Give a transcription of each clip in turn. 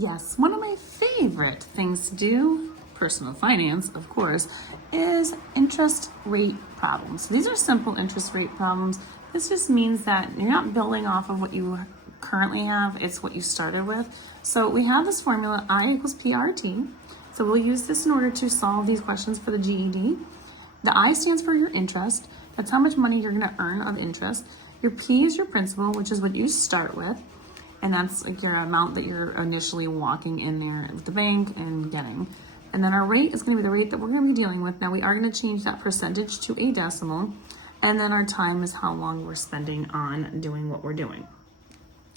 Yes, one of my favorite things to do, personal finance, of course, is interest rate problems. These are simple interest rate problems. This just means that you're not building off of what you currently have, it's what you started with. So we have this formula, I equals PRT. So we'll use this in order to solve these questions for the GED. The I stands for your interest. That's how much money you're gonna earn of interest. Your P is your principal, which is what you start with. And that's like your amount that you're initially walking in there with the bank and getting. And then our rate is going to be the rate that we're going to be dealing with. Now we are going to change that percentage to a decimal. And then our time is how long we're spending on doing what we're doing.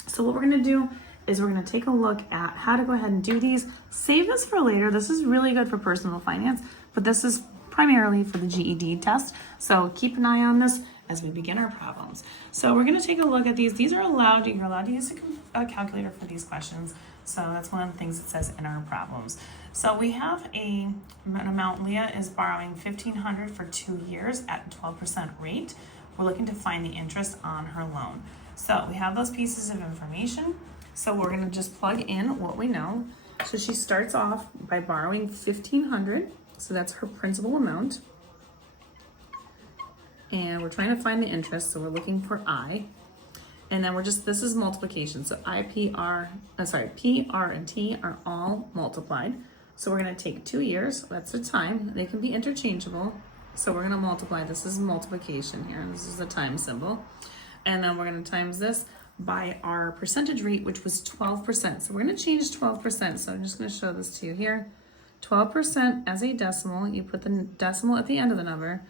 So what we're going to do is we're going to take a look at how to go ahead and do these. Save this for later. This is really good for personal finance, but this is primarily for the GED test. So keep an eye on this as we begin our problems. So we're going to take a look at these. These are allowed, you're allowed to use a calculator for these questions. So that's one of the things it says in our problems. So we have an amount. Leah is borrowing $1,500 for 2 years at 12% rate. We're looking to find the interest on her loan. So we have those pieces of information. So we're going to just plug in what we know. So she starts off by borrowing $1,500. So that's her principal amount. And we're trying to find the interest, so we're looking for I. And then this is multiplication. So P, R, and T are all multiplied. So we're gonna take 2 years, that's the time. They can be interchangeable. So we're gonna multiply, this is multiplication here. This is the time symbol. And then we're gonna times this by our percentage rate, which was 12%. So we're gonna change 12%. So I'm just gonna show this to you here. 12% as a decimal, you put the decimal at the end of the number.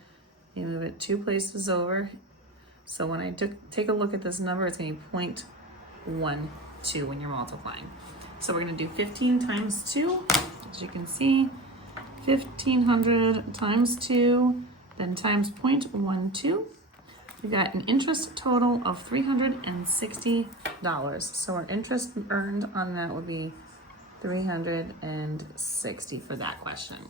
You move it 2 places over. So when I take a look at this number, it's going to be 0.12 when you're multiplying. So we're going to do 15 times 2. As you can see, 1,500 times 2, then times 0.12. We got an interest total of $360. So our interest earned on that would be $360 for that question.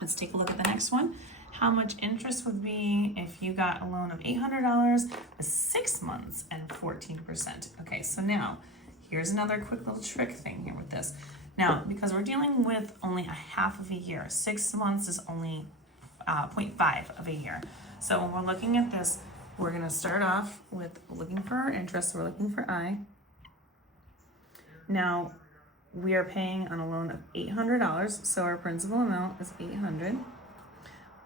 Let's take a look at the next one. How much interest would be if you got a loan of $800 with 6 months and 14%? Okay, so now here's another quick little trick thing here with this. Now, because we're dealing with only a half of a year, 6 months is only 0.5 of a year. So when we're looking at this, we're gonna start off with looking for our interest. So we're looking for I. Now, we are paying on a loan of $800, so our principal amount is $800.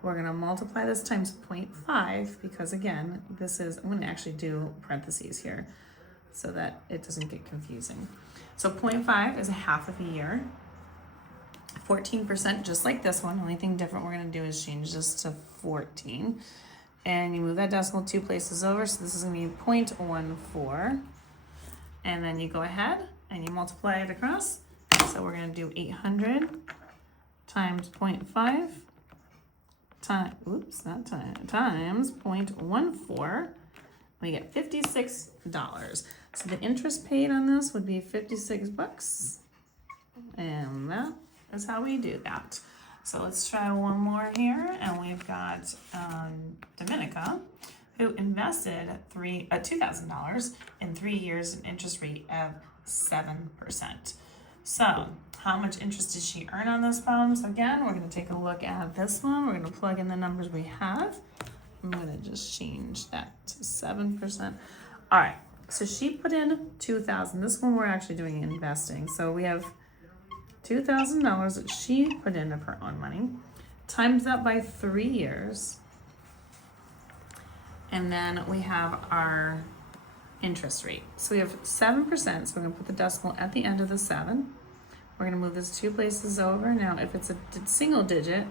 We're gonna multiply this times 0.5 because again, I'm gonna actually do parentheses here so that it doesn't get confusing. So 0.5 is a half of a year. 14%, just like this one. Only thing different we're gonna do is change this to 14. And you move that decimal 2 places over, so this is gonna be 0.14. And then you go ahead and you multiply it across. So we're gonna do 800 times 0.5 times 0.14. We get $56. So the interest paid on this would be $56. And that is how we do that. So let's try one more here. And we've got Dominica, who invested $2,000 in 3 years, an interest rate of 7%. So how much interest did she earn on this problem? So again, we're going to take a look at this one. We're going to plug in the numbers we have. I'm going to just change that to 7%. All right, so she put in $2,000. This one we're actually doing investing. So we have $2,000 that she put in of her own money. Times that by 3 years. And then we have our interest rate. So we have 7%, so we're gonna put the decimal at the end of the 7. We're gonna move this 2 places over. Now, if it's a single digit,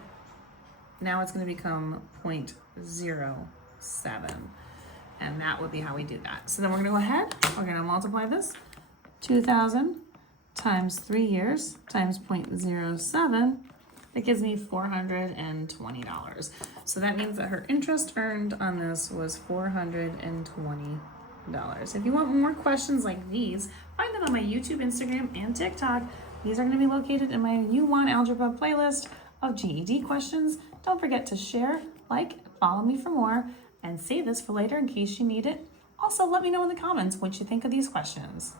now it's gonna become 0.07. And that would be how we do that. So then we're gonna go ahead, we're gonna multiply this. 2,000 times 3 years times 0.07. That gives me $420. So that means that her interest earned on this was $420. If you want more questions like these, find them on my YouTube, Instagram, and TikTok. These are going to be located in my U1 Algebra playlist of GED questions. Don't forget to share, like, follow me for more, and save this for later in case you need it. Also, let me know in the comments what you think of these questions.